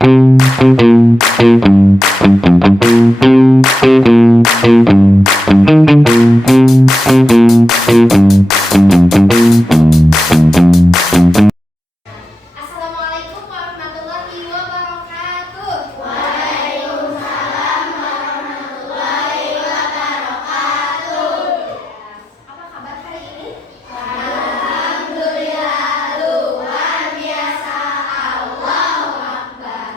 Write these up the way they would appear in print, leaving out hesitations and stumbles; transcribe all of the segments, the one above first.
Assalamualaikum warahmatullahi wabarakatuh. Waalaikumsalam warahmatullahi wabarakatuh. Apa kabar hari ini? Alhamdulillah, luar biasa. Allahu Akbar.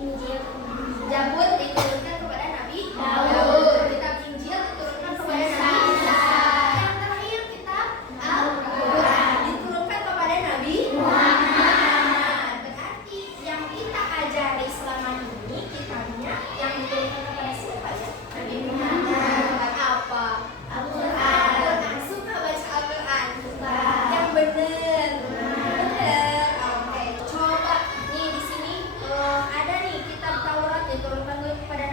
Injil. Zabur diturunkan kepada Nabi Daud. Kitab Injil diturunkan kepada Nabi Isa. Yang terakhir kitab Al-Quran diturunkan kepada Nabi Muhammad. Berarti yang kita ajari selama ini kitabnya yang diturunkan kepada siapa ya? Nabi Muhammad. Apa? Al-Quran. Suka baca Al-Quran? Yang benar. Benar. Oke. Coba nih di sini ada nih kitab Taurat diturunkan kepada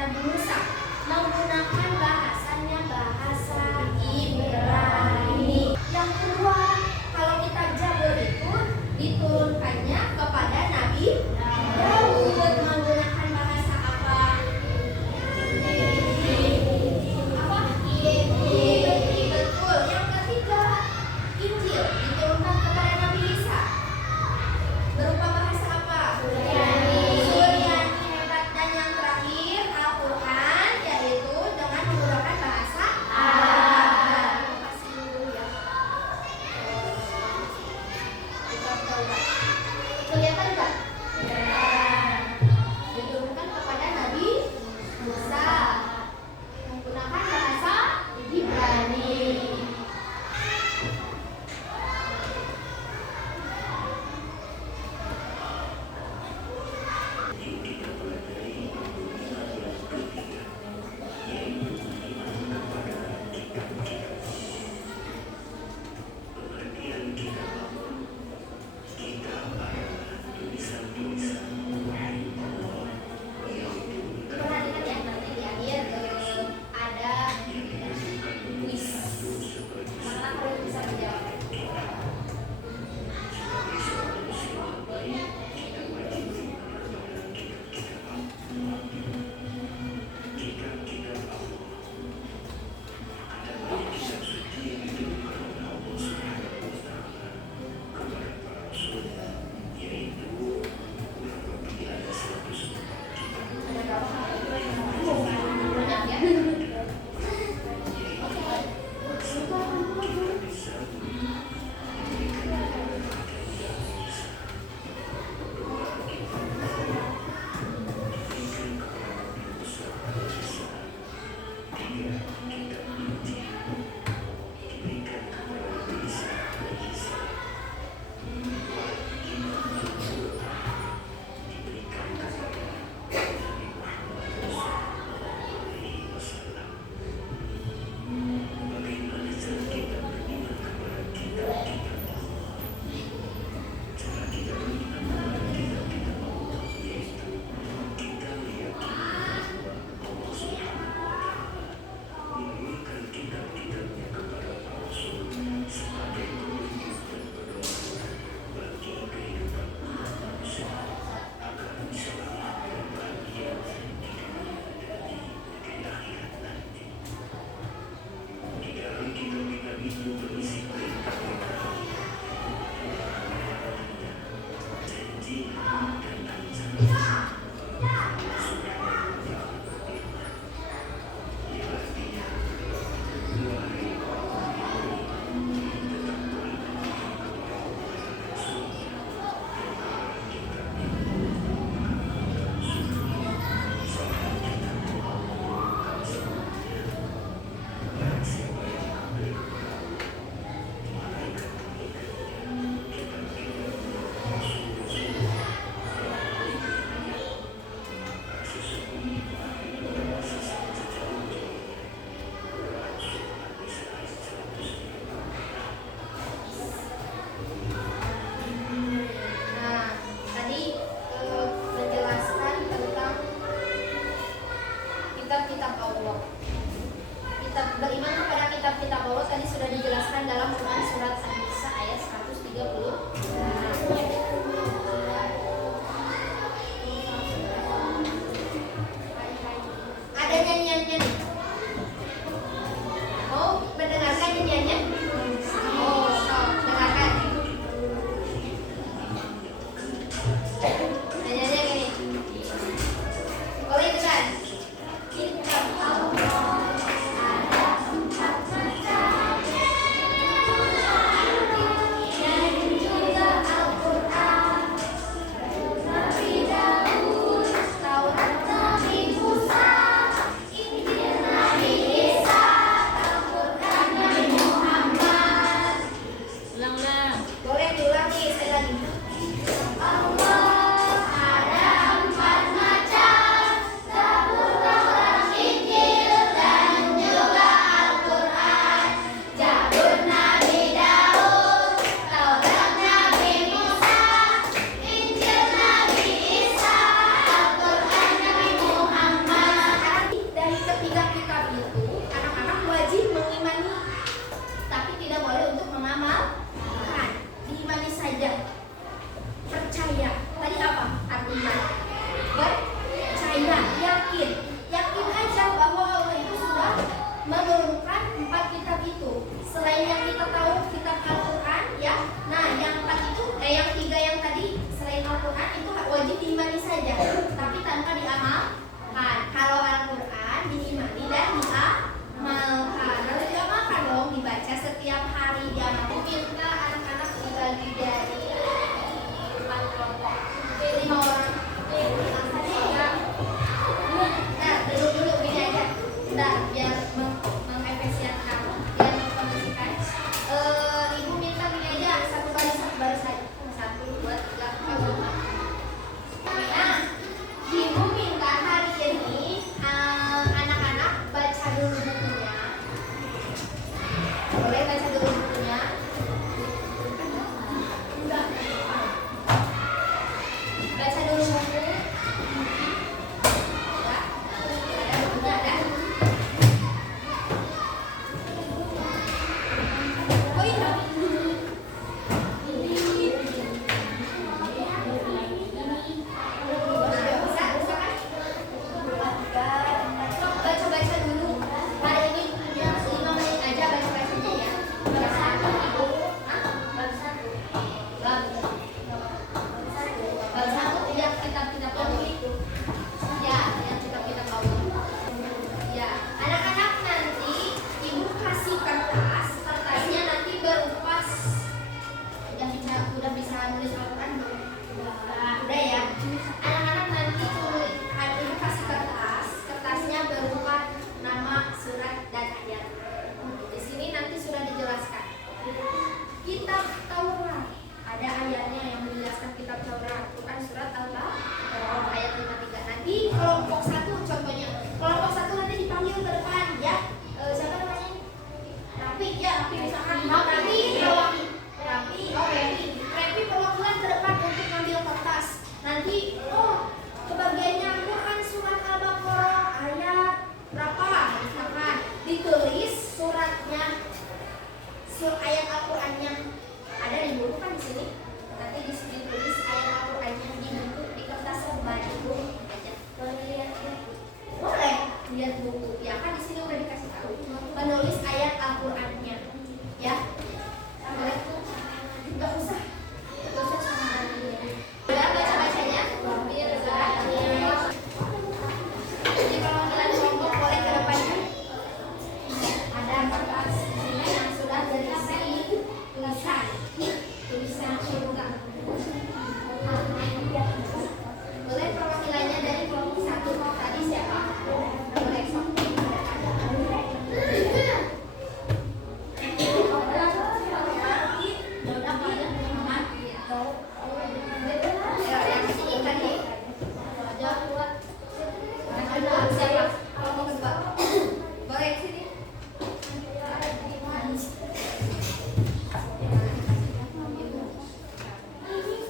kelompok satu contohnya. Kelompok satu nanti dipanggil ke depan ya. Siapa namanya? Rapi ya, Rapi misalkan. Rapi, oke. Rapi perwakilan ke depan untuk ngambil kertas. Nanti, kebagiannya Quran surat Al-Baqarah ayat berapa? Misalkan ditulis suratnya, ayat Al-Qurannya ada di buku kan di sini. Nanti ditulis ayat Al-Qurannya di buku di kertas lembar itu aja. Boleh lihat ya? Boleh lihat buku. Ya kan di sini udah dikasih tahu. Menulis ayat Al-Qurannya, ya. Boleh? Enggak usah. Enggak usah sama dia. Udah baca-bacanya? Biar jadi kalau kalian kelompok boleh ke depannya. Ada kertas di sini yang sudah berisi tulisan surga. Boleh perwakilannya dari kelompok satu tadi siapa? Boleh sok. Siapa? Kelompok kedua. Boleh sini.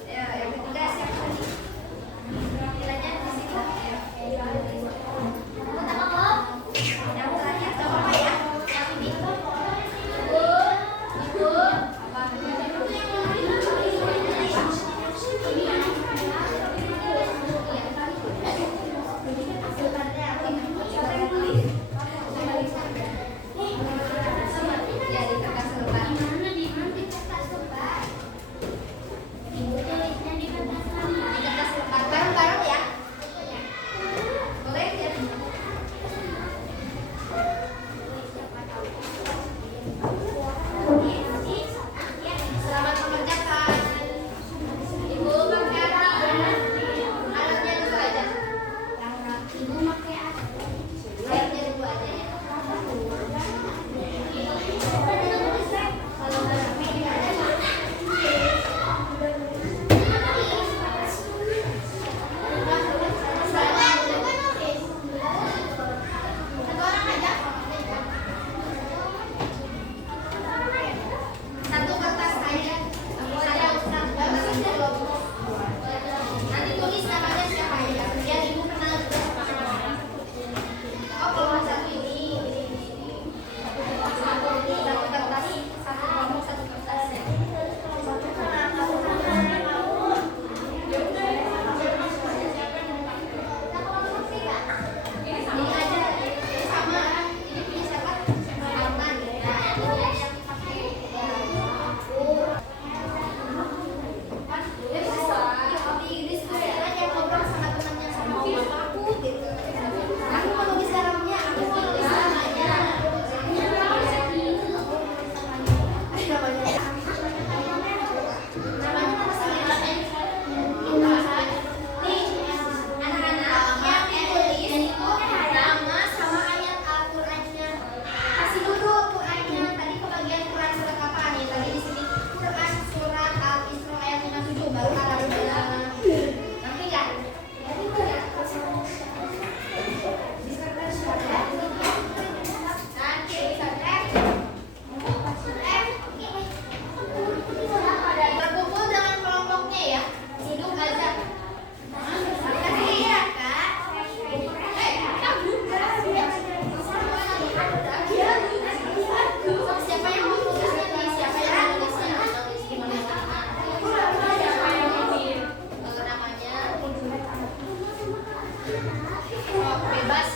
Ya, yang ketiga siapa tadi? Perwakilannya di situ. Yang terakhir gak apa-apa ya. Yang ini. Ya, di kertas lembar. Di kertas lembar bareng-bareng ya. Boleh ya. Selamat mengerjakan. Ibu pakai alatnya dulu aja. Ibu pakai alatnya dulu aja ya. Satu kertas aja. Nanti tulis namanya siapa ya. Biar ibu kenal juga sama nama. Oh, kalau satu ini. Satu kertas, satu kelompok, satu kertas ya. Ini aja, ini sama. Ini punya siapa? Arman. Nah, ini yang pakai. Di diskusi aja ngobrol sama temannya sama aku gitu. Aku mau nulis dalamnya, aku mau nulis namanya. Namanya apa sama nih, anak-anak yang ditulis itu nama sama ayat Al-Qurannya. Kasih dulu Qurannya. Tadi kebagian Quran surat apa nih? Tadi di sini Quran surat Al-Isra ayat 57 baru Alhamdulillah. Ngerti nggak? Berkumpul dengan kelompoknya ya. Duduk aja. Iya, Kak. Siapa yang mau tulisnya nih? Siapa yang mau tulisnya? Namanya bebas.